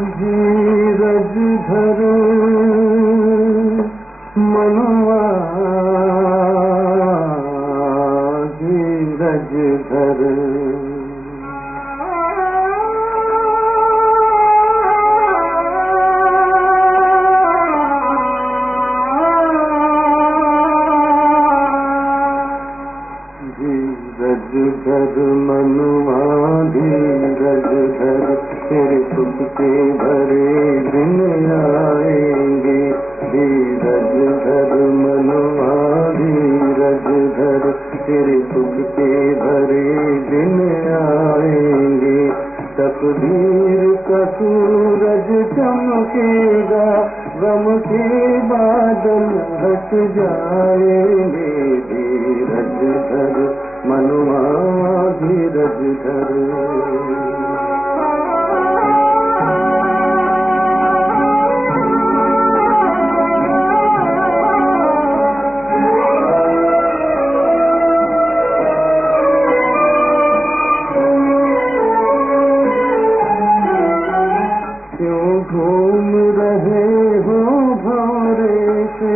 धीरज धर मनुआ, धीरज धर। धीरज धर मनुआ, धीरज धर, तेरे सुख के भरे दिन आएंगे। धीरज धर मनुआ, धीरज धर, तेरे सुख के भरे दिन आएंगे। तकदीर का सूरज चमकेगा, गम के बादल हट जाएंगे। धीरज धर मनुआ, धीरज धर। घूम रहे हो भौरे से,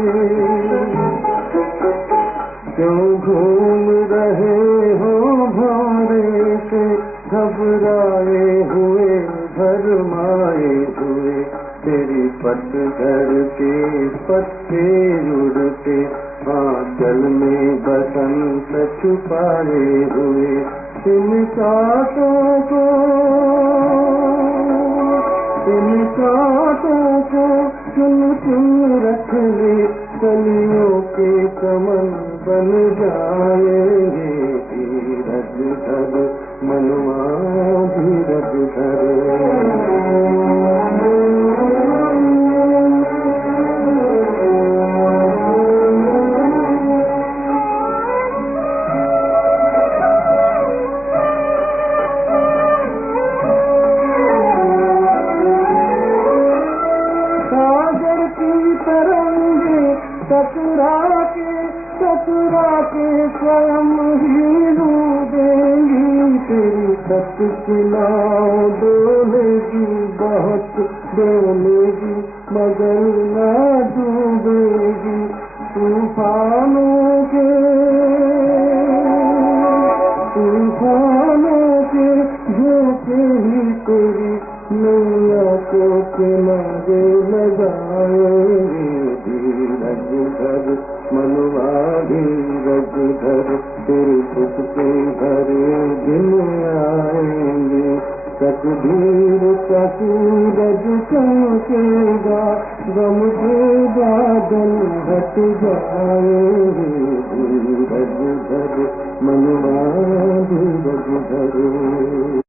क्यों घूम रहे हो भौरे से, घबराए हुए भरमाए हुए। तेरी पतझड़ के पत्ते उड़ते, आंचल में बसंत छुपाए हुए। इन कांटों को, इन कांटों को चुन चुन रख ले, कलियों के कमल बन जाएंगे। धीरज धर मनुआ, धीरज धर। टकरा के स्वयं ही डूबेंगी। तेरी तख्त नाव डोलेगी, बहुत डोलेगी, मगर न डूबेगी। तूफानों के झोंके ही तेरी नैया को किनारे लगाएंगे। धीरज धर मनुआ, धीरज धर, तेरे सुख के भरे दिन आएंगे। तकदीर का सूरज चमकेगा, गम के बादल हट जाएंगे। धीरज धर मनुआ, धीरज धर।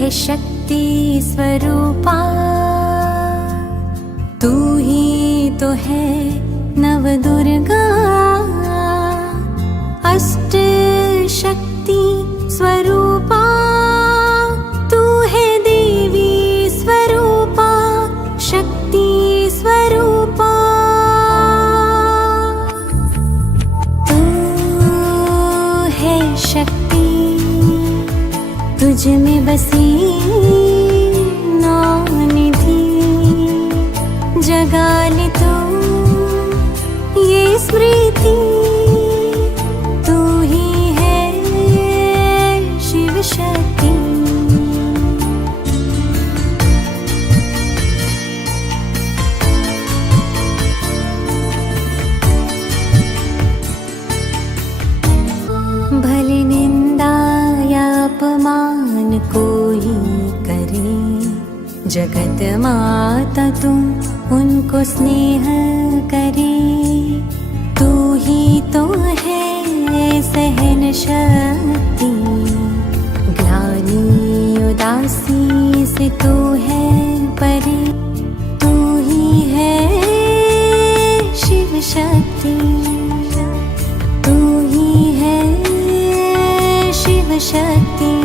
है शक्ति स्वरूपा, तू ही तो है नव दुर्गा, अष्ट शक्ति स्वरूपा, तू है देवी स्वरूपा, शक्ति स्वरूपा। तू है शक्ति, तुझ में बसी नौ निधि, जगा ले तू ये स्मृति, तू ही है शिव शक्ति। भले निंदा या अपमान कोई करे, जगत माता तू उनको स्नेह करे, तू ही तो है सहन शक्ति, ग्लानि उदासी से तू है परे, तू ही है शिव शक्ति, तू ही है शिव शक्ति।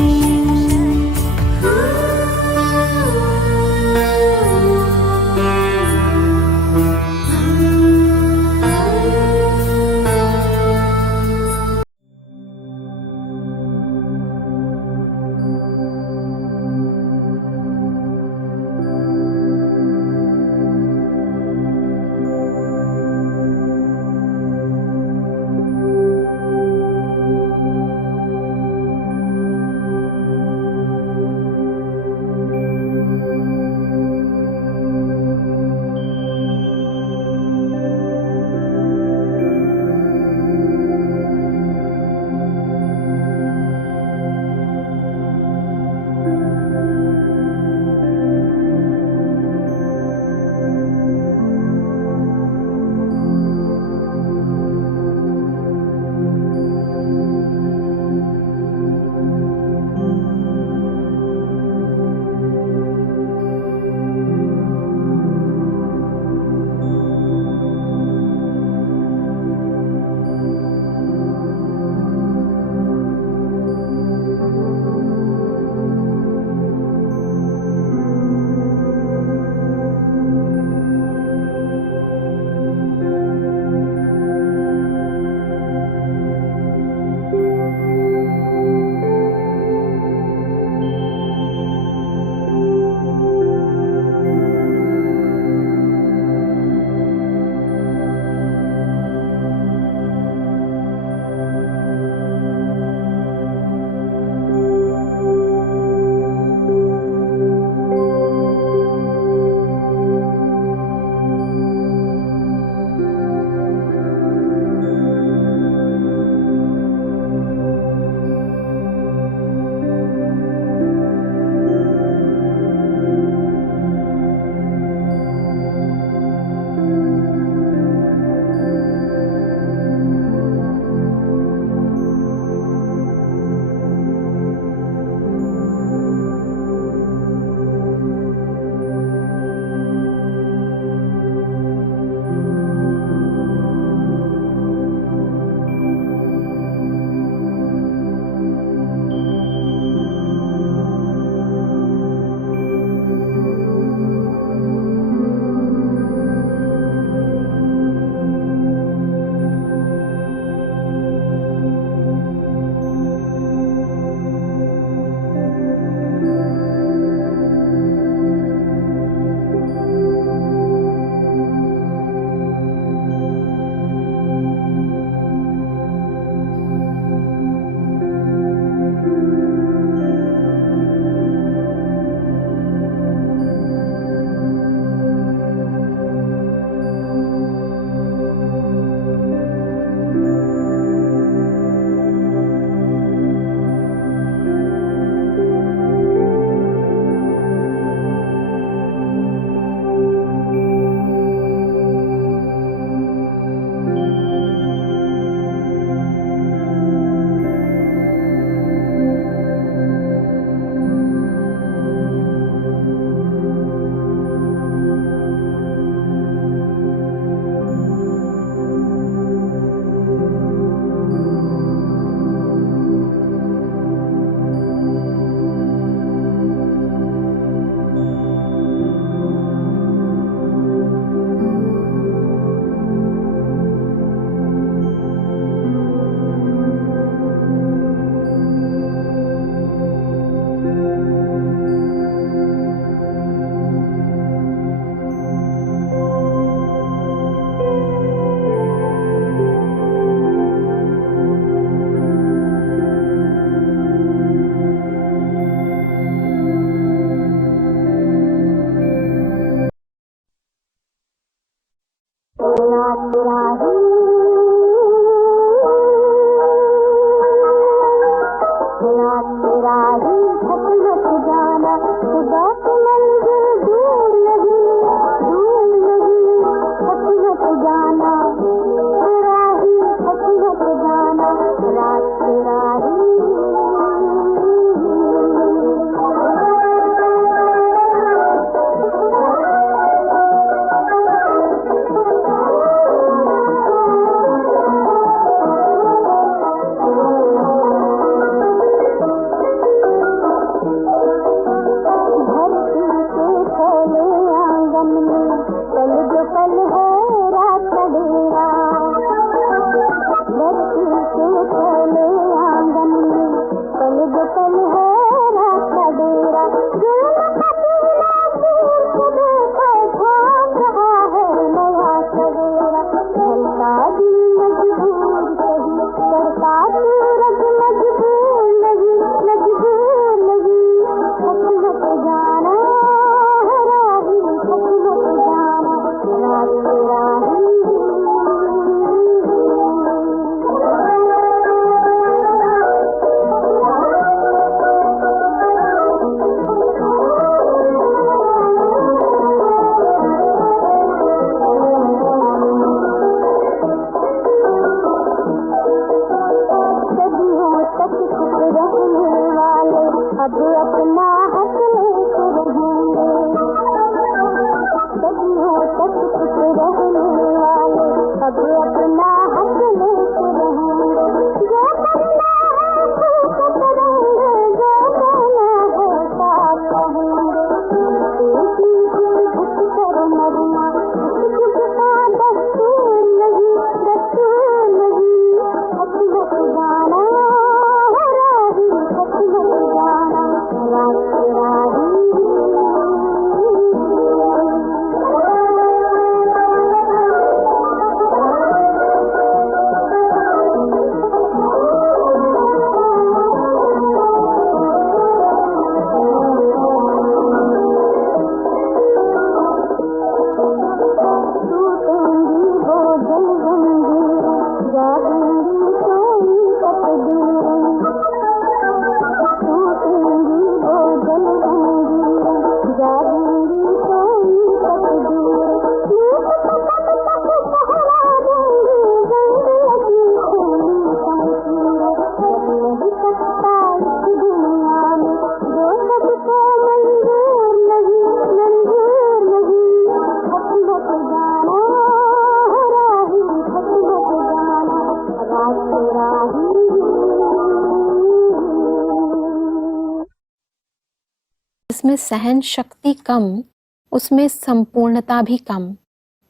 जिसमें सहन शक्ति कम, उसमें संपूर्णता भी कम।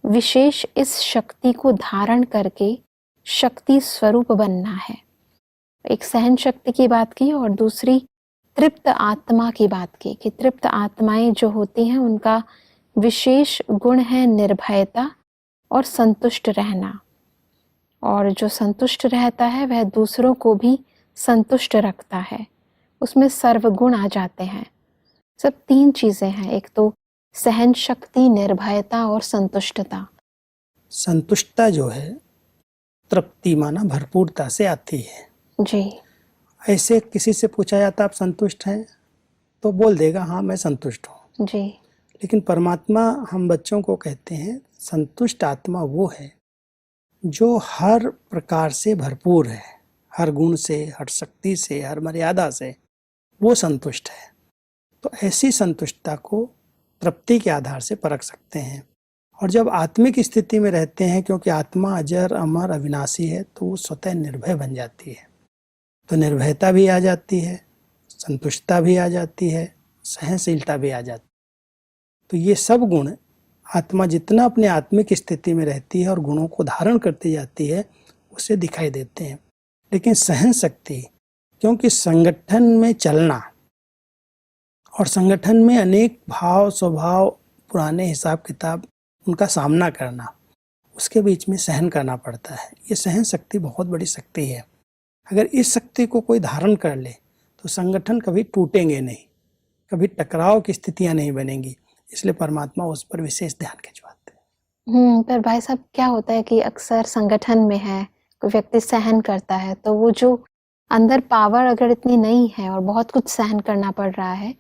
विशेष इस शक्ति को धारण करके शक्ति स्वरूप बनना है। एक सहन शक्ति की बात की और दूसरी तृप्त आत्मा की बात की कि तृप्त आत्माएं जो होती हैं उनका विशेष गुण है निर्भयता और संतुष्ट रहना, और जो संतुष्ट रहता है वह दूसरों को भी संतुष्ट रखता है। उसमें सर्वगुण आ जाते हैं। सब 3 चीजें हैं, एक तो सहन शक्ति, निर्भयता और संतुष्टता। संतुष्टता जो है तृप्ति माना भरपूरता से आती है जी। ऐसे किसी से पूछा जाता आप संतुष्ट हैं तो बोल देगा हाँ मैं संतुष्ट हूँ। जी। लेकिन परमात्मा हम बच्चों को कहते हैं संतुष्ट आत्मा वो है जो हर प्रकार से भरपूर है, हर गुण से, हर शक्ति से, हर मर्यादा से वो संतुष्ट है। तो ऐसी संतुष्टता को तृप्ति के आधार से परख सकते हैं। और जब आत्मिक स्थिति में रहते हैं, क्योंकि आत्मा अजर अमर अविनाशी है, तो वो स्वतः निर्भय बन जाती है। तो निर्भयता भी आ जाती है, संतुष्टता भी आ जाती है, सहनशीलता भी आ जाती है। तो ये सब गुण आत्मा जितना अपने आत्मिक स्थिति में रहती है और गुणों को धारण करती जाती है उसे दिखाई देते हैं। लेकिन सहन शक्ति, क्योंकि संगठन में चलना और संगठन में अनेक भाव स्वभाव पुराने हिसाब किताब उनका सामना करना, उसके बीच में सहन करना पड़ता है। ये सहन शक्ति बहुत बड़ी शक्ति है। अगर इस शक्ति को कोई धारण कर ले तो संगठन कभी टूटेंगे नहीं, कभी टकराव की स्थितियां नहीं बनेंगी। इसलिए परमात्मा उस पर विशेष ध्यान खिंचवाते हैं। पर भाई साहब क्या होता है कि अक्सर संगठन में है, कोई व्यक्ति सहन करता है तो वो जो अंदर पावर अगर इतनी नहीं है और बहुत कुछ सहन करना पड़ रहा है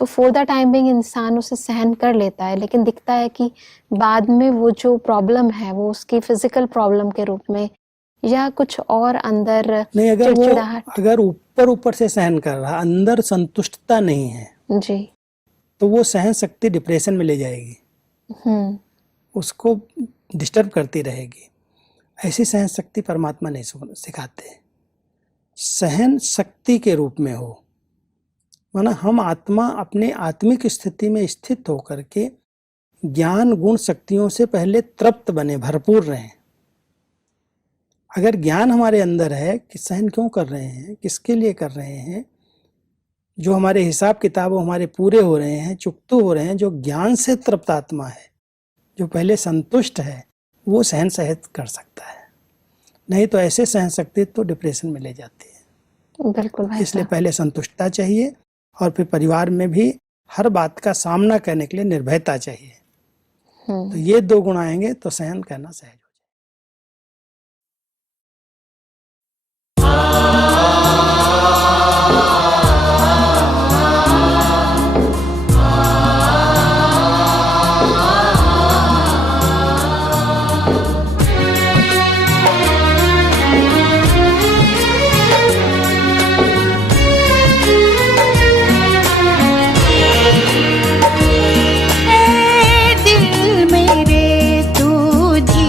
तो फॉर द टाइम बिंग इंसान उसे सहन कर लेता है, लेकिन दिखता है कि बाद में वो जो प्रॉब्लम है वो उसकी फिजिकल प्रॉब्लम के रूप में या कुछ और अंदर नहीं, चिड़चिड़ाहट। अगर ऊपर से सहन कर रहा, अंदर संतुष्टता नहीं है जी, तो वो सहन शक्ति डिप्रेशन में ले जाएगी, उसको डिस्टर्ब करती रहेगी। ऐसी सहन शक्ति परमात्मा नहीं सिखाते। सहन शक्ति के रूप में हो, माना हम आत्मा अपने आत्मिक स्थिति में स्थित होकर के ज्ञान गुण शक्तियों से पहले तृप्त बने, भरपूर रहें। अगर ज्ञान हमारे अंदर है कि सहन क्यों कर रहे हैं, किसके लिए कर रहे हैं, जो हमारे हिसाब किताब हमारे पूरे हो रहे हैं, चुकतू हो रहे हैं, जो ज्ञान से तृप्त आत्मा है, जो पहले संतुष्ट है, वो सहन सहज कर सकता है। नहीं तो ऐसे सहन शक्ति तो डिप्रेशन में ले जाती है। बिल्कुल। इसलिए पहले संतुष्टता चाहिए और फिर परिवार में भी हर बात का सामना करने के लिए निर्भयता चाहिए। तो ये 2 गुण आएंगे तो सहन करना सहज हो जाए। दिल मेरे तू जी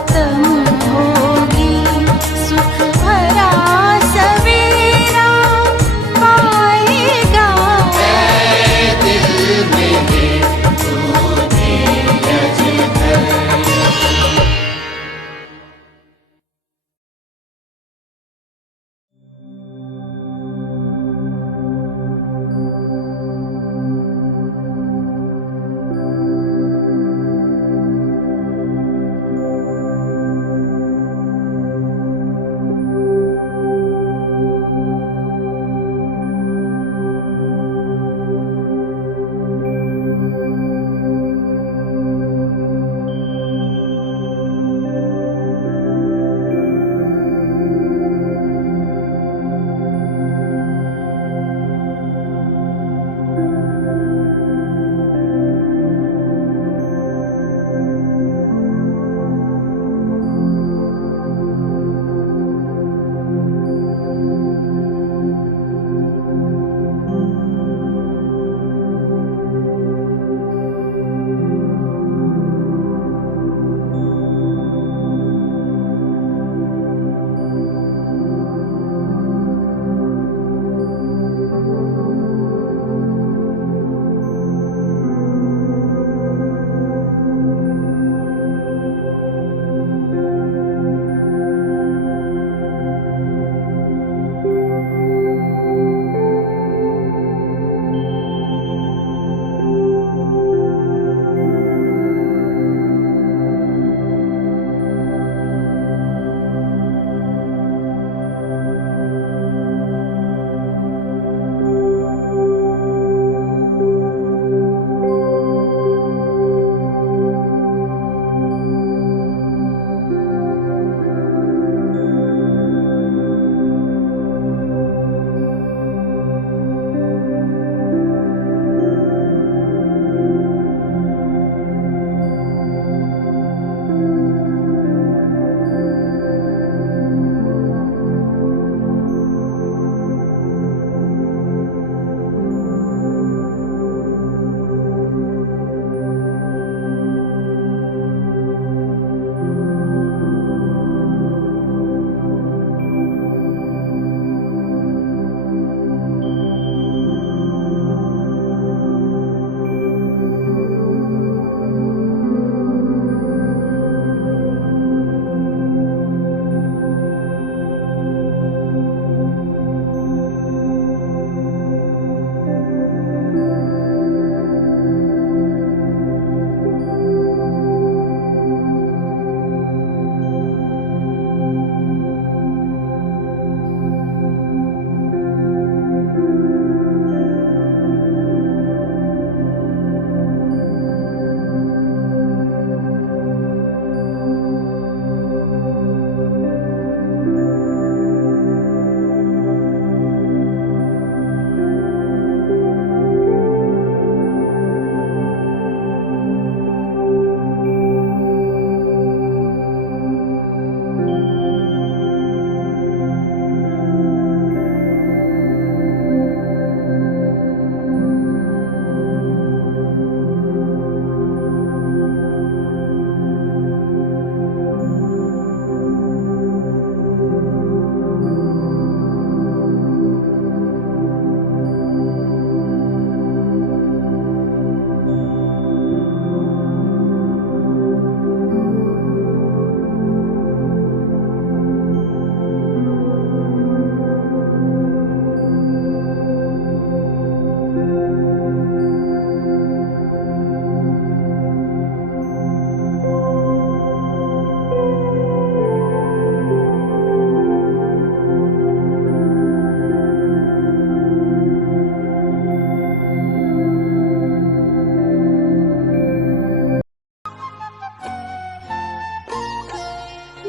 खत्म होगी, सुख भरा सवेरा पाएगा। दिल मेरे तूने अजगर।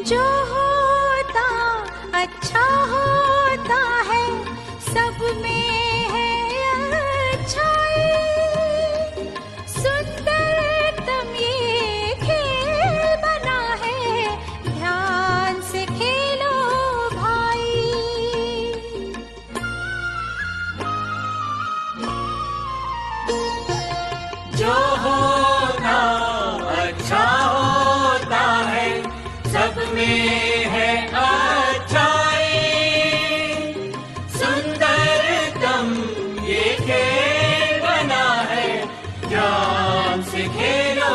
जो होता अच्छा होता है, सब में है अच्छाई। सुंदरतम ये खेल बना है, ध्यान से खेलो भाई। जो होता अच्छा होता है, में है अच्छाई, सुंदरतम ये खेल बना है, ज्ञान से खेलो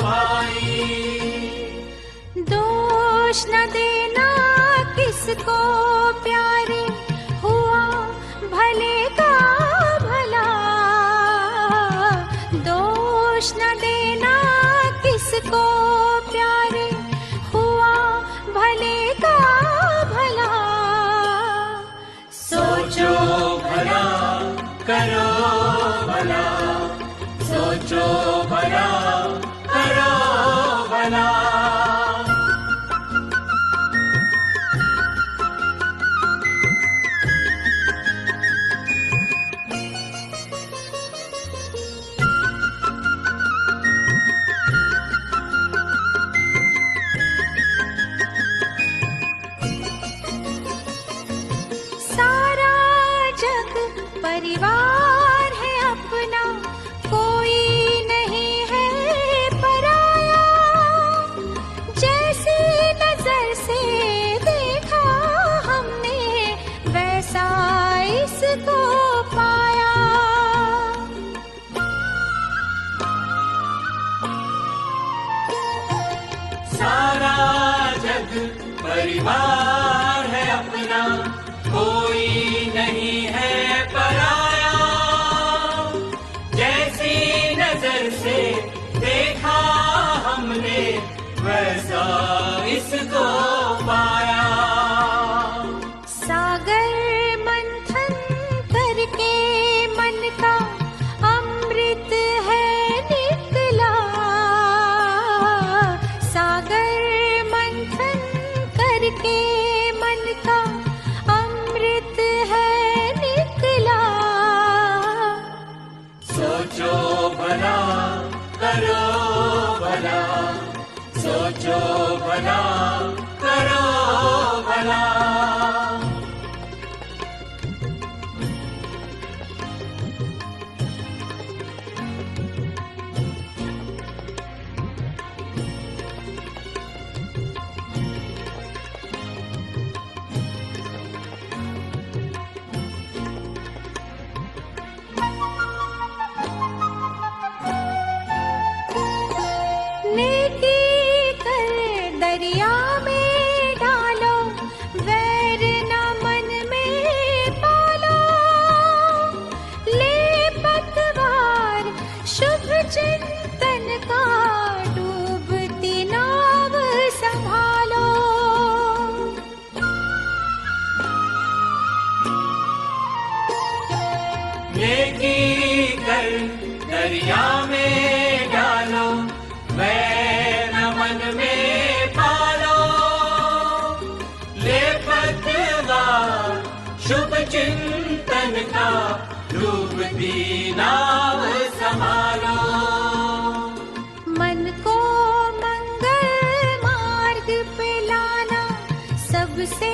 भाई। दोष न देना किसको प्यारे, हुआ भले का भला। दोष न देना किसको प्यारे, हुआ भले का भला। सोचो भला करो भला, सोचो भला करो भला। सारा जग परिवार है अपना, कोई नहीं है पराया। जैसी नजर से देखा हमने, वैसा इसको पाया। सारा जग परिवार है अपना, कोई नहीं है पराया। जैसी नजर से देखा हमने, वैसा इसको पाया। सागर मंथन करके मन का अमृत है निकला। सागर मंथन करके मन का अमृत है निकला। सोचो भला करो भला, सोचो भला करो भला। नेकी कर दरिया में डालो, वैर न मन में पालो। ले पतवार शुभ चिंतन का, डूबती नाव संभालो। नेकी कर दरिया में डालो, वैर न मन में पालो। ले पतवार शुभ चिंतन का, डूबती नाव संभालो। मन को मंगल मार्ग पे लाना सबसे